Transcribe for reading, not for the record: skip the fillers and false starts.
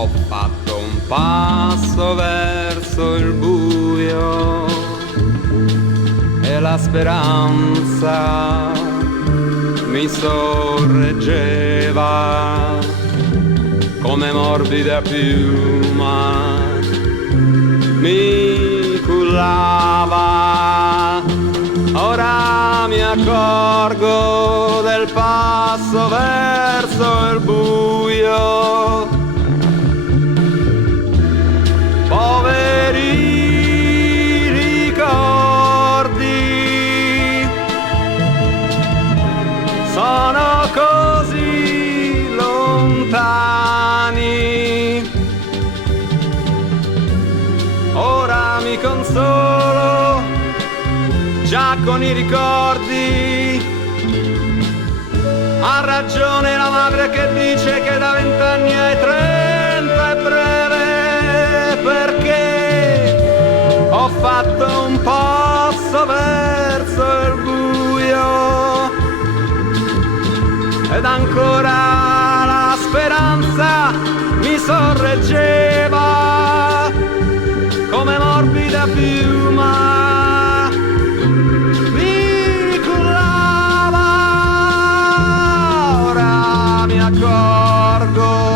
Ho fatto un passo verso il buio e la speranza mi sorreggeva come morbida piuma, mi cullava. Ora mi accorgo del passo verso il buio. Poveri ricordi sono così lontani. Ora mi consolo già con i ricordi. Ha ragione la madre che dice che da 20 anni ai 30 è breve, perché ho fatto un passo verso il buio ed ancora la speranza mi sorreggeva come morbida piuma, mi cullava. Ora mi accorgo